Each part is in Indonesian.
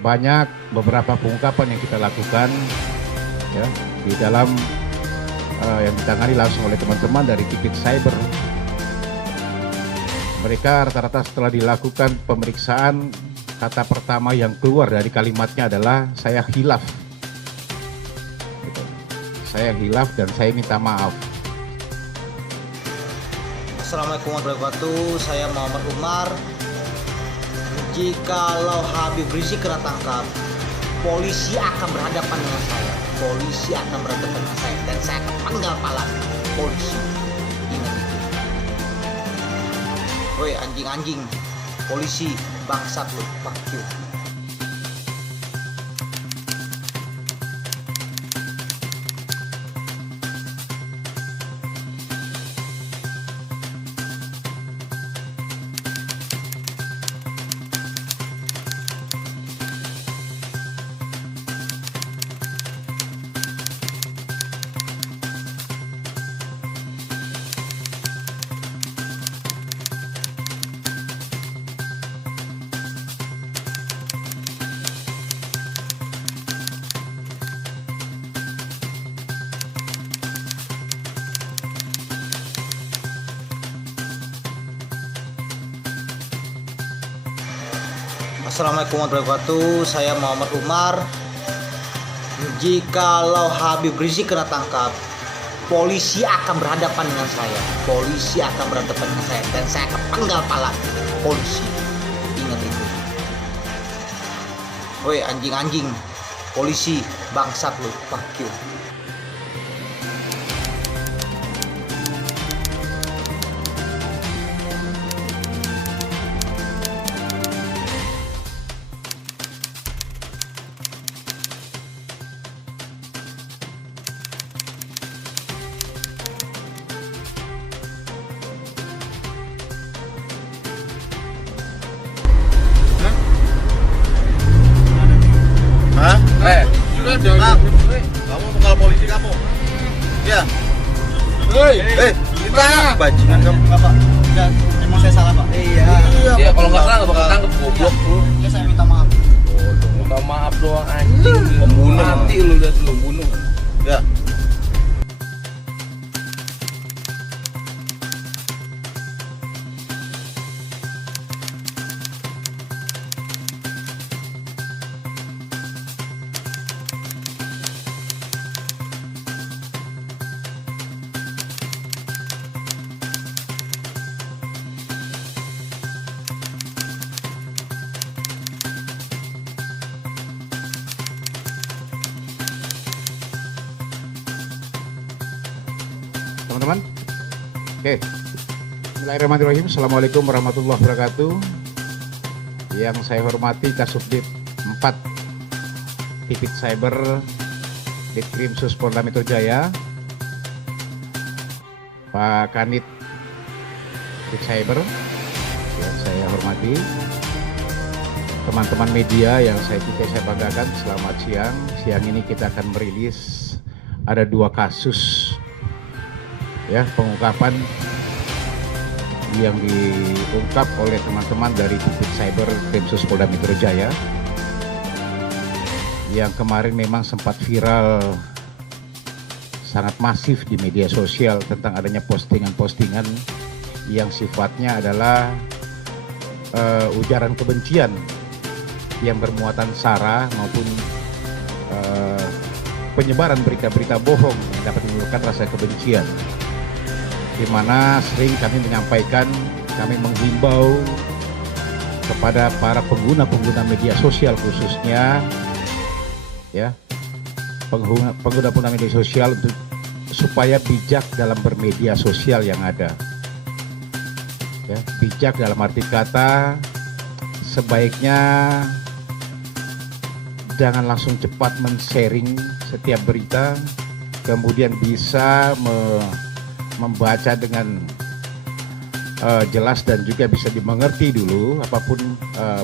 Banyak beberapa pengungkapan yang kita lakukan ya di dalam yang ditangani langsung oleh teman-teman dari Tipit Cyber. Mereka rata-rata setelah dilakukan pemeriksaan, kata pertama yang keluar dari kalimatnya adalah saya hilaf. Saya hilaf dan saya minta maaf. Assalamualaikum warahmatullahi wabarakatuh. Saya Muhammad Umar. Jikalau Habib Rizik kena tangkap, polisi akan berhadapan dengan saya. Polisi akan berhadapan dengan saya dan saya akan penggal kepala polisi. Ingat itu. Woi anjing-anjing, polisi bangsat lu, fuck you. Assalamualaikum warahmatullahi wabarakatuh. Saya Muhammad Umar. Jikalau Habib Rizik kena tangkap, polisi akan berhadapan dengan saya. Polisi akan berhadapan dengan saya dan saya akan penggal kepala polisi. Ingat itu. Woi anjing-anjing, polisi bangsat lu, fuck you. Hah? Sudah dong. Kamu penggal polisi kamu? Ya. Kita bajingan kamu, Bapak. Dan emang saya salah Pak. Iya, kalau nggak salah nggak bakal tangkep goblok lu. Ya saya minta maaf. Minta maaf doang anjing. Membunuh mati lu udah lu bunuh. Ya. Teman-teman, oke. Bismillahirrahmanirrahim. Assalamualaikum warahmatullahi wabarakatuh. Yang saya hormati Kasubdit 4 Tipit Cyber Ditkrimsus Polda Metro Jaya, Pak Kanit Tipit Cyber yang saya hormati, teman-teman media yang saya banggakan, selamat siang. Siang ini kita akan merilis ada 2 kasus ya pengungkapan yang diungkap oleh teman-teman dari Tipit Cyber Ditkrimsus Polda Metro Jaya yang kemarin memang sempat viral sangat masif di media sosial tentang adanya postingan-postingan yang sifatnya adalah ujaran kebencian yang bermuatan sara maupun penyebaran berita-berita bohong yang dapat menimbulkan rasa kebencian, di mana sering kami menyampaikan, kami menghimbau kepada para pengguna media sosial khususnya ya pengguna media sosial untuk supaya bijak dalam bermedia sosial yang ada ya, bijak dalam arti kata sebaiknya jangan langsung cepat men-sharing setiap berita, kemudian bisa membaca dengan jelas dan juga bisa dimengerti dulu apapun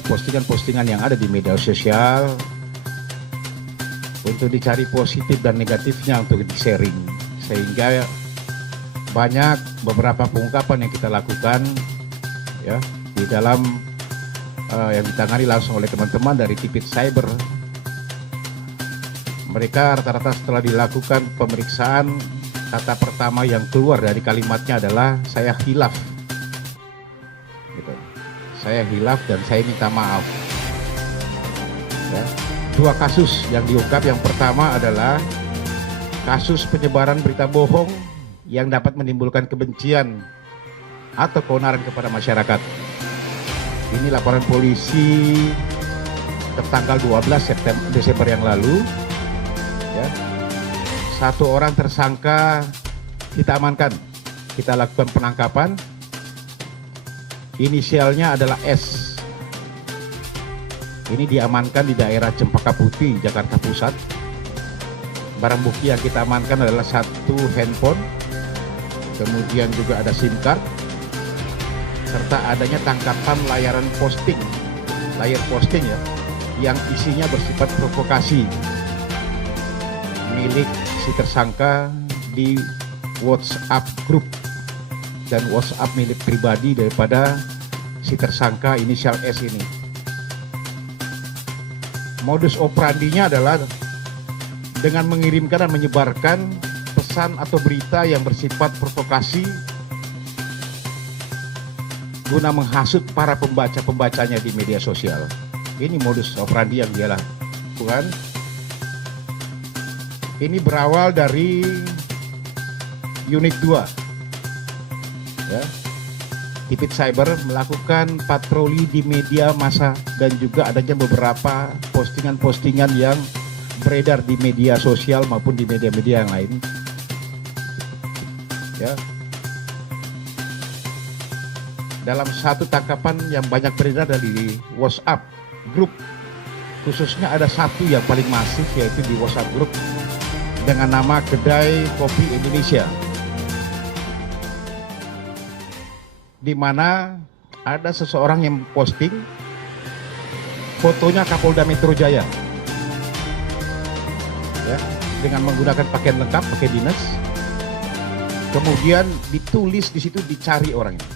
postingan-postingan yang ada di media sosial untuk dicari positif dan negatifnya untuk di-sharing, sehingga banyak beberapa pengungkapan yang kita lakukan ya di dalam yang ditangani langsung oleh teman-teman dari Tipit Cyber. Mereka rata-rata setelah dilakukan pemeriksaan, kata pertama yang keluar dari kalimatnya adalah saya hilaf. Gitu. Saya hilaf dan saya minta maaf. Ya. 2 kasus yang diungkap, yang pertama adalah kasus penyebaran berita bohong yang dapat menimbulkan kebencian atau keonaran kepada masyarakat. Ini laporan polisi tertanggal 12 Desember yang lalu. Ya. 1 orang tersangka kita amankan, kita lakukan penangkapan. Inisialnya adalah S. Ini diamankan di daerah Cempaka Putih, Jakarta Pusat. Barang bukti yang kita amankan adalah 1 handphone, kemudian juga ada SIM card, serta adanya tangkapan layar posting ya, yang isinya bersifat provokasi milik si tersangka di WhatsApp grup dan WhatsApp milik pribadi daripada si tersangka inisial S ini. Modus operandinya adalah dengan mengirimkan dan menyebarkan pesan atau berita yang bersifat provokasi guna menghasut para pembaca-pembacanya di media sosial. Ini modus operandi yang dia lakukan. Ini berawal dari unit 2. Ya. Tipit Cyber melakukan patroli di media massa dan juga adanya beberapa postingan-postingan yang beredar di media sosial maupun di media-media yang lain. Ya. Dalam satu tangkapan yang banyak beredar dari WhatsApp grup, khususnya ada 1 yang paling masif, yaitu di WhatsApp grup dengan nama Kedai Kopi Indonesia, di mana ada seseorang yang posting fotonya Kapolda Metro Jaya, ya, dengan menggunakan pakaian lengkap, pakai dinas. Kemudian ditulis di situ dicari orang ini,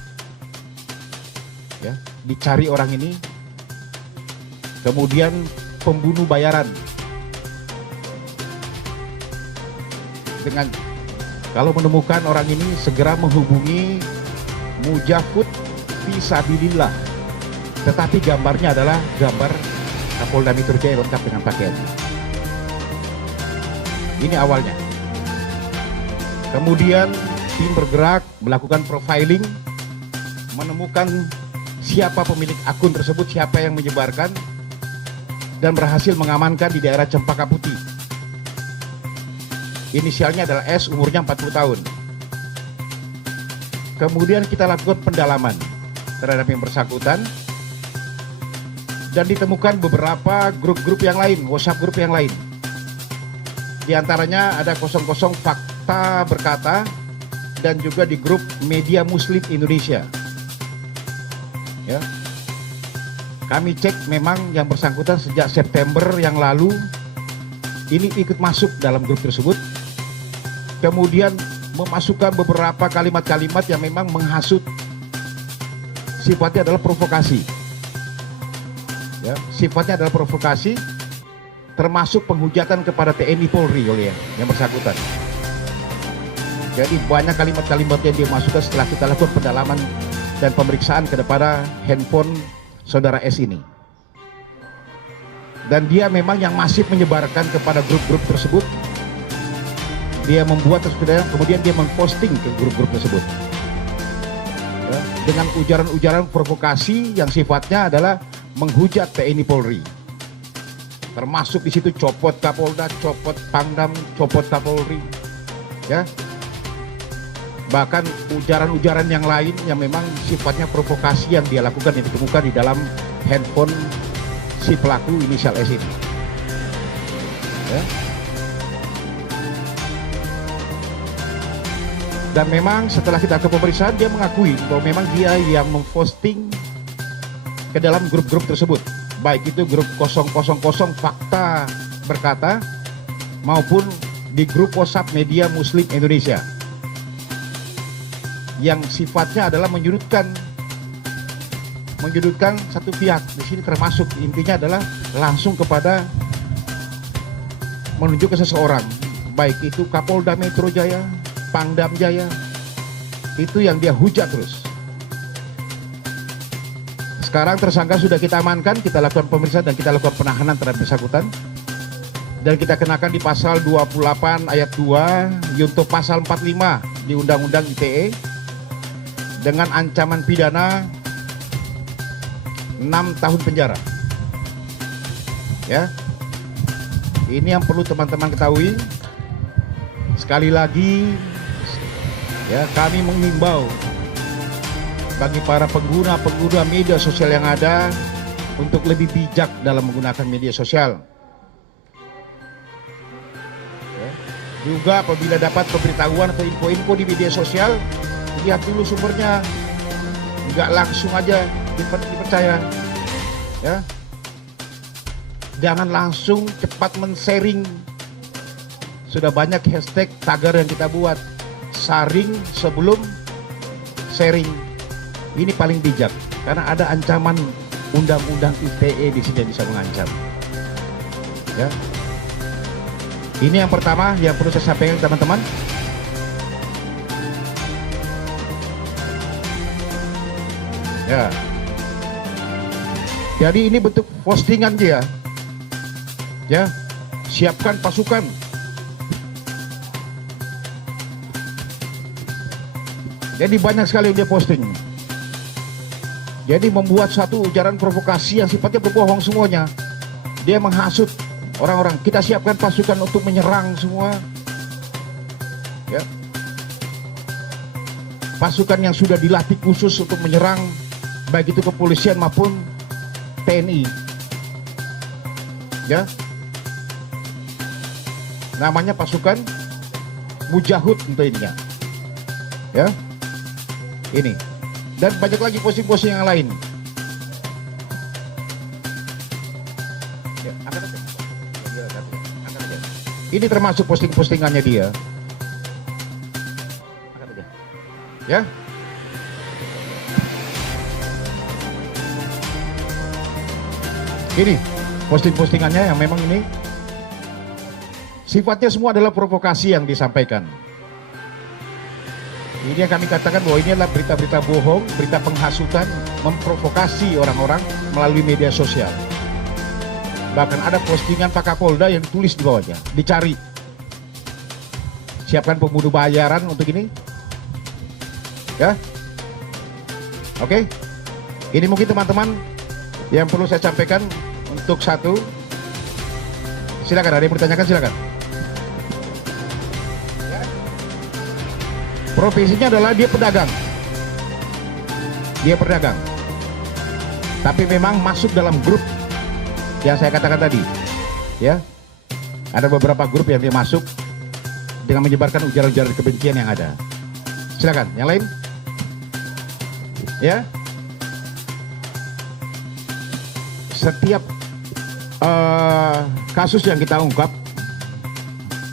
ya, dicari orang ini. Kemudian pembunuh bayaran, dengan kalau menemukan orang ini segera menghubungi Mujahud Fisabilillah, tetapi gambarnya adalah gambar Kapolda Metro Jaya lengkap dengan pakaian. Ini awalnya. Kemudian tim bergerak melakukan profiling, menemukan siapa pemilik akun tersebut, siapa yang menyebarkan, dan berhasil mengamankan di daerah Cempaka Putih. Inisialnya adalah S, umurnya 40 tahun. Kemudian kita lakukan pendalaman terhadap yang bersangkutan dan ditemukan beberapa grup-grup yang lain, WhatsApp grup yang lain. Di antaranya ada 00 Fakta Berkata dan juga di grup Media Muslim Indonesia. Ya. Kami cek memang yang bersangkutan sejak September yang lalu ini ikut masuk dalam grup tersebut. Kemudian memasukkan beberapa kalimat-kalimat yang memang menghasut, sifatnya adalah provokasi. Ya, sifatnya adalah provokasi, termasuk penghujatan kepada TNI Polri oleh yang bersangkutan. Jadi banyak kalimat-kalimat yang dimasukkan setelah kita lakukan pendalaman dan pemeriksaan kepada handphone saudara S ini. Dan dia memang yang masif menyebarkan kepada grup-grup tersebut. Dia membuat kemudian dia memposting ke grup-grup tersebut, ya, dengan ujaran-ujaran provokasi yang sifatnya adalah menghujat TNI Polri, termasuk di situ copot Kapolda, copot Pangdam, copot Kapolri, ya. Bahkan ujaran-ujaran yang lain yang memang sifatnya provokasi yang dia lakukan, yang ditemukan di dalam handphone si pelaku inisial S ini, ya. Dan memang setelah kita ke pemeriksaan, dia mengakui bahwa memang dia yang memposting ke dalam grup-grup tersebut, baik itu grup 000 Fakta Berkata maupun di grup WhatsApp Media Muslim Indonesia, yang sifatnya adalah menyudutkan menyudutkan satu pihak. Di sini termasuk intinya adalah langsung kepada menunjuk ke seseorang, baik itu Kapolda Metro Jaya, Pangdam Jaya, itu yang dia hujat terus. Sekarang tersangka sudah kita amankan, kita lakukan pemeriksaan dan kita lakukan penahanan terhadap bersangkutan. Dan kita kenakan di pasal 28 ayat 2 junto pasal 45 di Undang-Undang ITE dengan ancaman pidana 6 tahun penjara. Ya. Ini yang perlu teman-teman ketahui. Sekali lagi ya, kami mengimbau bagi para pengguna media sosial yang ada untuk lebih bijak dalam menggunakan media sosial. Juga apabila dapat pemberitahuan atau info-info di media sosial, lihat dulu sumbernya, nggak langsung aja dipercaya, ya. Jangan langsung cepat men-sharing. Sudah banyak hashtag tagar yang kita buat, saring sebelum sharing. Ini paling bijak, karena ada ancaman undang-undang ITE di sini yang bisa mengancam, ya. Ini yang pertama yang perlu saya sampaikan teman-teman. Ya. Jadi ini bentuk postingan dia. Ya. Siapkan pasukan. Jadi banyak sekali dia posting. Jadi membuat satu ujaran provokasi yang sifatnya berbohong semuanya. Dia menghasut orang-orang, kita siapkan pasukan untuk menyerang semua, ya. Pasukan yang sudah dilatih khusus untuk menyerang, baik itu kepolisian maupun TNI, ya. Namanya pasukan Mujahud untuk ininya, ya. Ini dan banyak lagi posting-posting yang lain. Ya, ini termasuk posting-postingannya dia. Ya. Ini posting-postingannya yang memang ini sifatnya semua adalah provokasi yang disampaikan. Ini yang kami katakan bahwa ini adalah berita-berita bohong, berita penghasutan, memprovokasi orang-orang melalui media sosial. Bahkan ada postingan Pak Kapolda yang tulis di bawahnya, dicari. Siapkan pembunuh bayaran untuk ini. Ya. Oke. Ini mungkin teman-teman yang perlu saya sampaikan untuk satu. Silakan, ada yang bertanyakan, silakan. Ya. Profesinya adalah dia pedagang. Dia pedagang. Tapi memang masuk dalam grup yang saya katakan tadi, ya, ada beberapa grup yang dia masuk dengan menyebarkan ujaran-ujaran kebencian yang ada. Silakan, yang lain, ya. Setiap kasus yang kita ungkap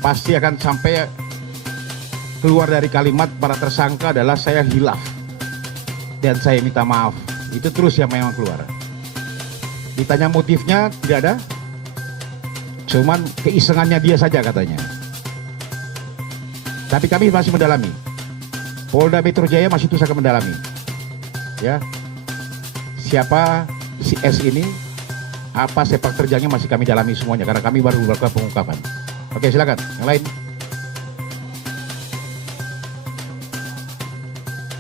pasti akan sampai keluar dari kalimat para tersangka adalah saya hilaf dan saya minta maaf. Itu terus yang memang keluar. Ditanya motifnya tidak ada, cuman keisengannya dia saja katanya. Tapi kami masih mendalami. Polda Metro Jaya masih terus akan mendalami. Ya, siapa si S ini, apa sepak terjangnya masih kami dalami semuanya karena kami baru melakukan pengungkapan. Oke, silakan. Yang lain.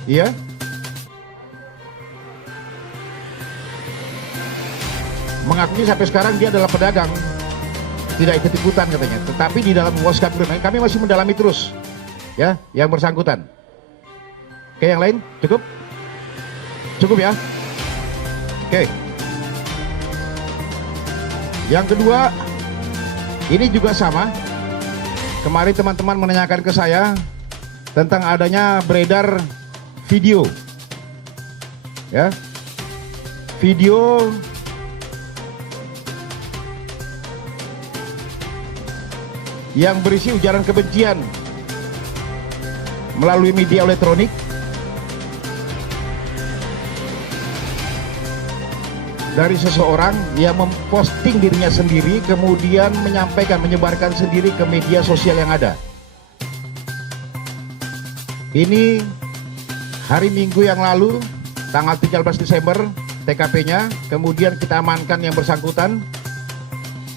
Iya. Mengakui sampai sekarang dia adalah pedagang, tidak ikut ikutan katanya. Tetapi di dalam WhatsApp group kami masih mendalami terus, ya, yang bersangkutan. Oke, yang lain cukup, cukup ya. Oke. Yang kedua, ini juga sama. Kemarin teman-teman menanyakan ke saya tentang adanya beredar video, ya, video yang berisi ujaran kebencian melalui media elektronik dari seseorang yang memposting dirinya sendiri, kemudian menyampaikan, menyebarkan sendiri ke media sosial yang ada. Ini hari Minggu yang lalu, tanggal 13 Desember, TKP-nya, kemudian kita amankan yang bersangkutan.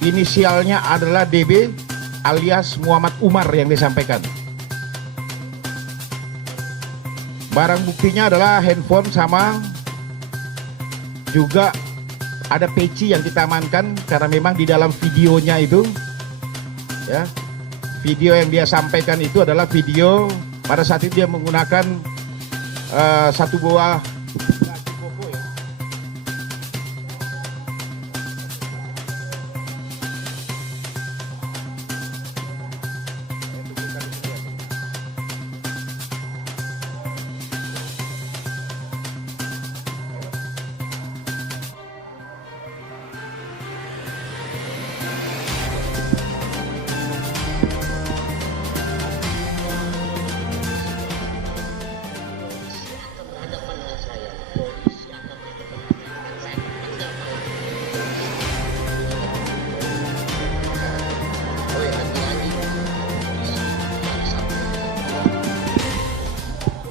Inisialnya adalah DB alias Muhammad Umar yang disampaikan. Barang buktinya adalah handphone sama juga ada peci yang kita amankan karena memang di dalam videonya itu, ya, video yang dia sampaikan itu adalah video pada saat itu dia menggunakan satu buah koko, ya.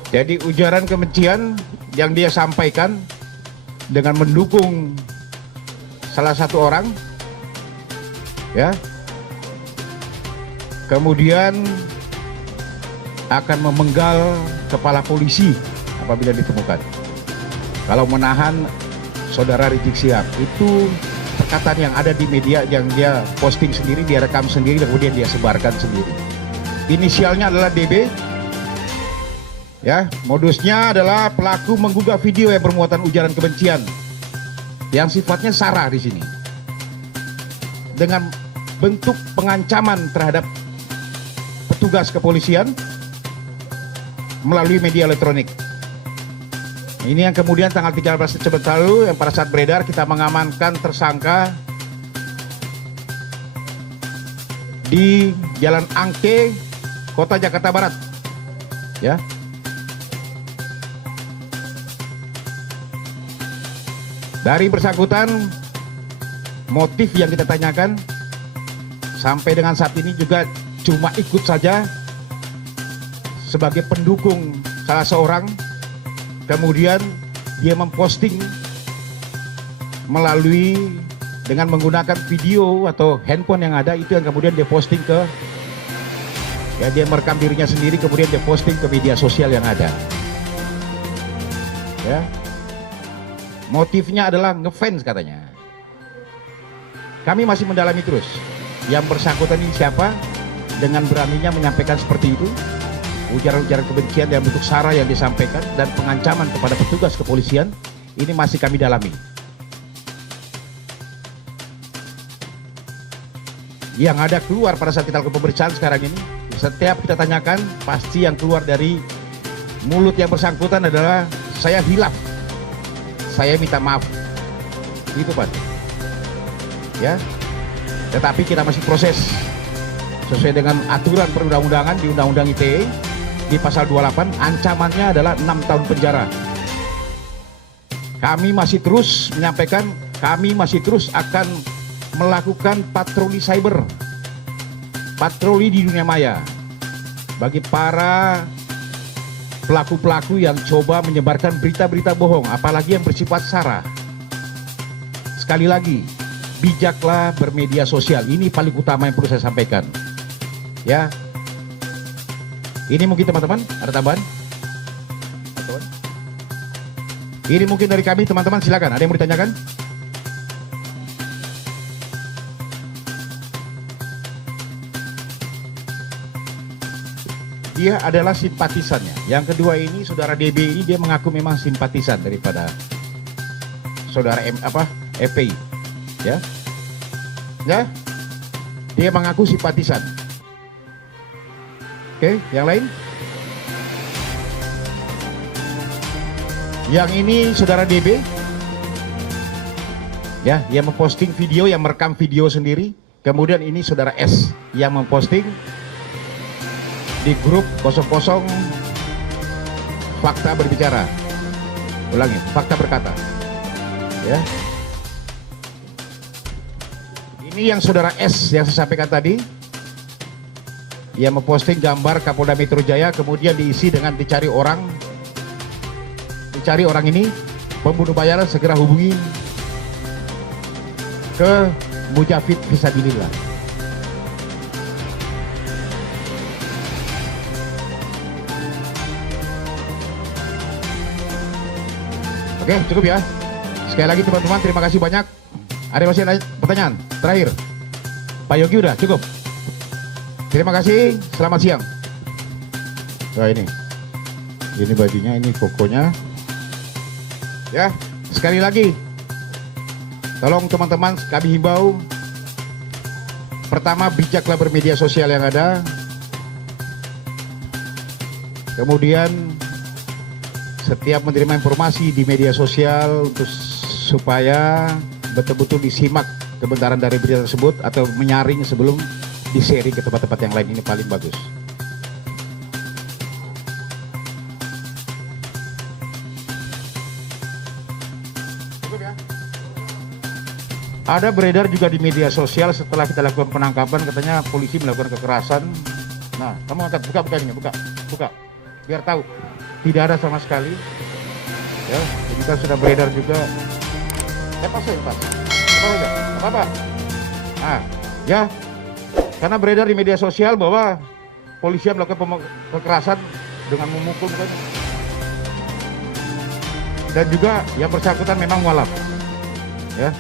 Jadi ujaran kebencian yang dia sampaikan dengan mendukung salah satu orang, ya, kemudian akan memenggal kepala polisi apabila ditemukan. Kalau menahan saudara Rizik Syihab, itu perkataan yang ada di media yang dia posting sendiri, dia rekam sendiri, kemudian dia sebarkan sendiri. Inisialnya adalah DB. Ya, modusnya adalah pelaku menggugah video yang bermuatan ujaran kebencian yang sifatnya sara di sini dengan bentuk pengancaman terhadap petugas kepolisian melalui media elektronik. Ini yang kemudian tanggal 13 Desember lalu yang pada saat beredar kita mengamankan tersangka di Jalan Angke, Kota Jakarta Barat. Ya. Dari bersangkutan, motif yang kita tanyakan sampai dengan saat ini juga cuma ikut saja sebagai pendukung salah seorang, kemudian dia memposting melalui dengan menggunakan video atau handphone yang ada, itu yang kemudian dia posting ke, ya, dia merekam dirinya sendiri kemudian dia posting ke media sosial yang ada, ya. Motifnya adalah ngefans katanya. Kami masih mendalami terus. Yang bersangkutan ini siapa? Dengan beraninya menyampaikan seperti itu. Ujaran-ujaran kebencian yang bentuk sara yang disampaikan dan pengancaman kepada petugas kepolisian. Ini masih kami dalami. Yang ada keluar pada saat kita lakukan pemeriksaan sekarang ini, setiap kita tanyakan, pasti yang keluar dari mulut yang bersangkutan adalah saya hilaf. Saya minta maaf, itu Pak, ya. Tetapi kita masih proses sesuai dengan aturan perundang-undangan di Undang-Undang ITE di pasal 28, ancamannya adalah 6 tahun penjara. Kami masih terus menyampaikan, kami masih terus akan melakukan patroli cyber, patroli di dunia maya bagi para pelaku-pelaku yang coba menyebarkan berita-berita bohong, apalagi yang bersifat sara. Sekali lagi, bijaklah bermedia sosial. Ini paling utama yang perlu saya sampaikan. Ya, ini mungkin teman-teman ada tambahan? Ini mungkin dari kami teman-teman, silakan. Ada yang mau ditanyakan? Dia adalah simpatisannya. Yang kedua ini saudara DB ini dia mengaku memang simpatisan daripada saudara FPI, ya. Ya. Dia mengaku simpatisan. Oke, yang lain? Yang ini saudara DB. Ya, yang memposting video, yang merekam video sendiri. Kemudian ini saudara S yang memposting di grup 00 fakta berbicara. Ulangi, fakta berkata. Ya. Ini yang saudara S yang saya sampaikan tadi. Ia memposting gambar Kapolda Metro Jaya, kemudian diisi dengan dicari orang ini, pembunuh bayaran segera hubungi ke Mujahid Fisabilillah. Oke, cukup ya. Sekali lagi teman-teman, terima kasih banyak. Ada masih ada pertanyaan terakhir? Pak Yogi udah cukup. Terima kasih, selamat siang. Nah ini bajunya, ini fotonya. Ya, sekali lagi, tolong teman-teman kami himbau. Pertama, bijaklah bermedia sosial yang ada. Kemudian, setiap menerima informasi di media sosial supaya betul-betul disimak kebenaran dari berita tersebut atau menyaring sebelum di-sharing ke tempat-tempat yang lain, ini paling bagus. Cukup ya? Ada beredar juga di media sosial setelah kita lakukan penangkapan, katanya polisi melakukan kekerasan. Nah, kamu angkat, buka ini, buka, biar tahu. Tidak ada sama sekali. Ya, ini kan sudah beredar juga. Pas aja, apa-apa. Nah, ya, karena beredar di media sosial bahwa polisi melakukan kekerasan dengan memukul mukanya. Dan juga yang bersangkutan memang mualaf. Ya,